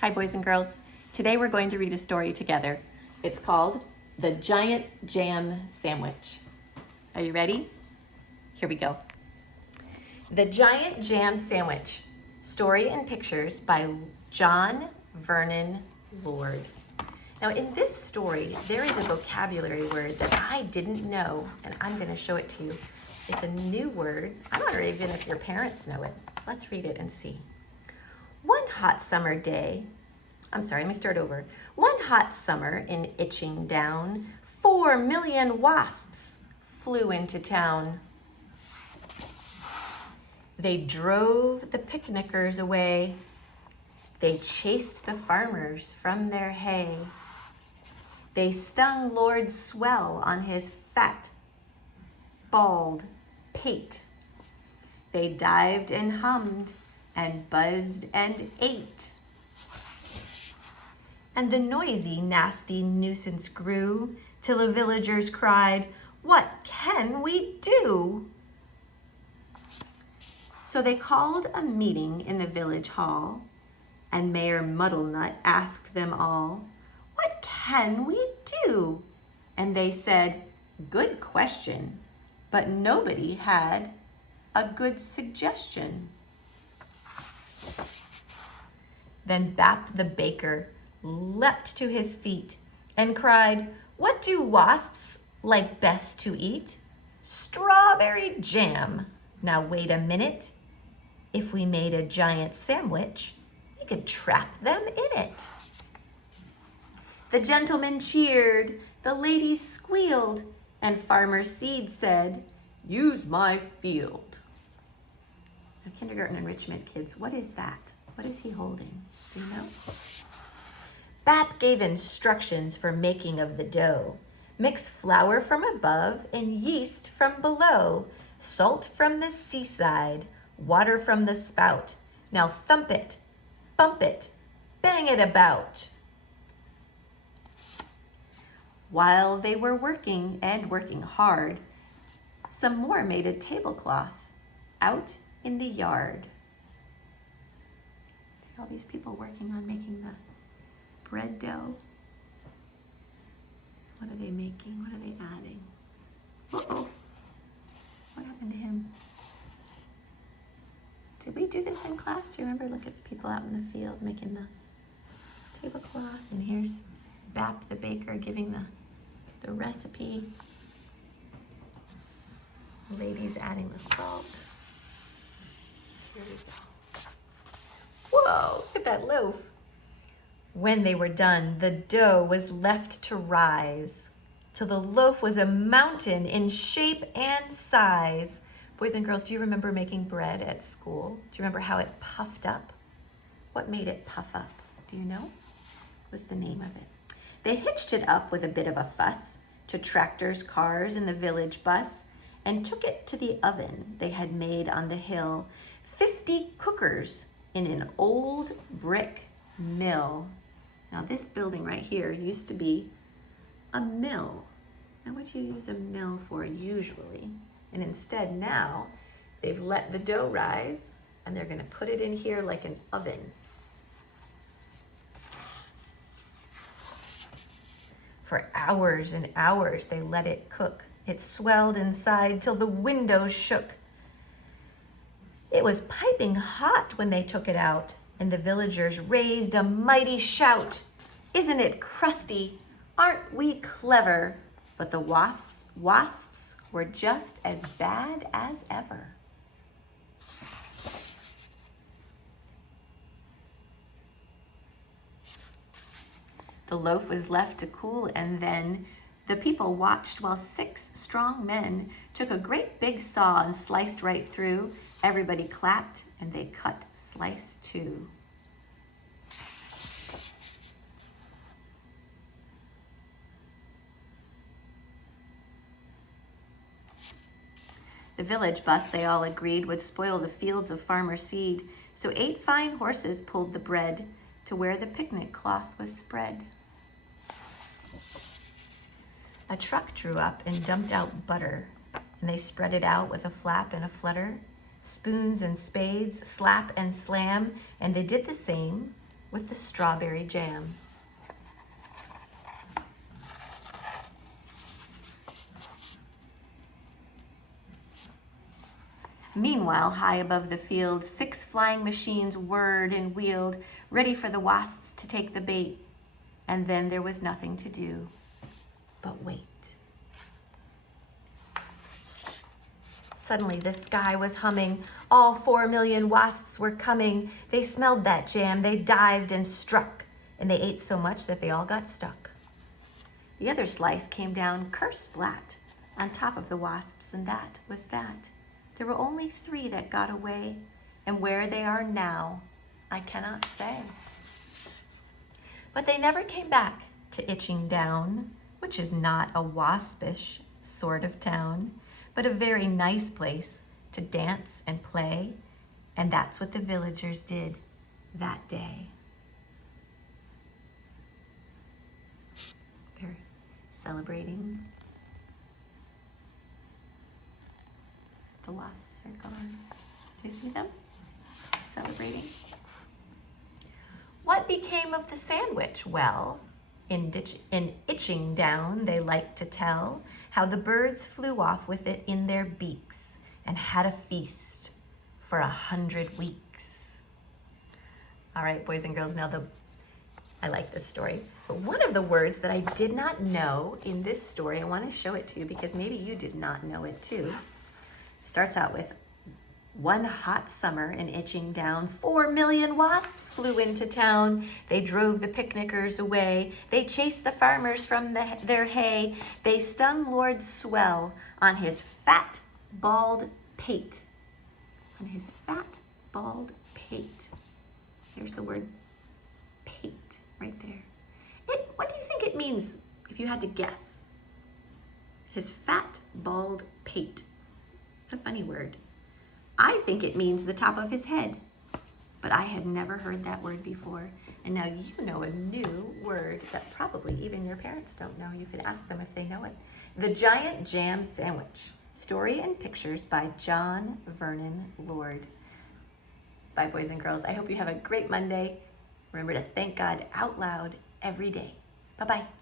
Hi, boys and girls. Today we're going to read a story together. It's called The Giant Jam Sandwich. Are you ready? Here we go. The Giant Jam Sandwich, story and pictures by John Vernon Lord. Now in this story, there is a vocabulary word that I didn't know, and I'm going to show it to you. It's a new word. I don't know even if your parents know it. Let's read it and see. One hot summer in Itching Down, 4 million wasps flew into town. They drove the picnickers away. They chased the farmers from their hay. They stung Lord Swell on his fat, bald pate. They dived and hummed and buzzed and ate. And the noisy, nasty nuisance grew till the villagers cried, "What can we do?" So they called a meeting in the village hall, and Mayor Muddlenut asked them all, "What can we do?" And they said, "Good question," but nobody had a good suggestion. Then Bap the baker leapt to his feet and cried, "What do wasps like best to eat? Strawberry jam. Now wait a minute. If we made a giant sandwich, we could trap them in it." The gentlemen cheered, the ladies squealed, and Farmer Seed said, "Use my field." Now, kindergarten enrichment kids, what is that? What is he holding? Do you know? Bap gave instructions for making of the dough. Mix flour from above and yeast from below, salt from the seaside, water from the spout. Now thump it, bump it, bang it about. While they were working and working hard, some more made a tablecloth out in the yard. See all these people working on making the bread dough. What are they making? What are they adding? Uh-oh. What happened to him? Did we do this in class? Do you remember? Look at people out in the field making the tablecloth. And here's Bap the baker giving the recipe. The lady's adding the salt. Here we go. Whoa, look at that loaf. When they were done, the dough was left to rise till the loaf was a mountain in shape and size. Boys and girls, do you remember making bread at school? Do you remember how it puffed up? What made it puff up? Do you know? What was the name of it? They hitched it up with a bit of a fuss to tractors, cars, and the village bus, and took it to the oven they had made on the hill. 50 cookers in an old brick mill. Now this building right here used to be a mill. Now what do you use a mill for usually? And instead now they've let the dough rise and they're gonna put it in here like an oven. For hours and hours they let it cook. It swelled inside till the windows shook. It was piping hot when they took it out, and the villagers raised a mighty shout. "Isn't it crusty? Aren't we clever?" But the wasps were just as bad as ever. The loaf was left to cool, and then the people watched while 6 strong men took a great big saw and sliced right through. Everybody clapped, and they cut slice 2. The village bus, they all agreed, would spoil the fields of Farmer Seed, so 8 fine horses pulled the bread to where the picnic cloth was spread. A truck drew up and dumped out butter, and they spread it out with a flap and a flutter. Spoons and spades, slap and slam, and they did the same with the strawberry jam. Meanwhile, high above the field, 6 flying machines whirred and wheeled, ready for the wasps to take the bait. And then there was nothing to do but wait. Suddenly the sky was humming. All 4 million wasps were coming. They smelled that jam. They dived and struck, and they ate so much that they all got stuck. The other slice came down kersplat on top of the wasps, and that was that. There were only 3 that got away, and where they are now, I cannot say. But they never came back to Itching Down, which is not a waspish sort of town, but a very nice place to dance and play, and that's what the villagers did that day. They're celebrating. The wasps are gone. Do you see them celebrating? What became of the sandwich? Well, in Itching Down, they like to tell how the birds flew off with it in their beaks and had a feast for 100 weeks. All right, boys and girls, I like this story. But one of the words that I did not know in this story, I want to show it to you because maybe you did not know it too. Starts out with, one hot summer in Itching Down, 4 million wasps flew into town. They drove the picnickers away. They chased the farmers from their hay. They stung Lord Swell on his fat, bald pate. On his fat, bald pate. There's the word pate right there. What do you think it means if you had to guess? His fat, bald pate. It's a funny word. I think it means the top of his head, but I had never heard that word before. And now you know a new word that probably even your parents don't know. You could ask them if they know it. The Giant Jam Sandwich. Story and pictures by John Vernon Lord. Bye, boys and girls. I hope you have a great Monday. Remember to thank God out loud every day. Bye-bye.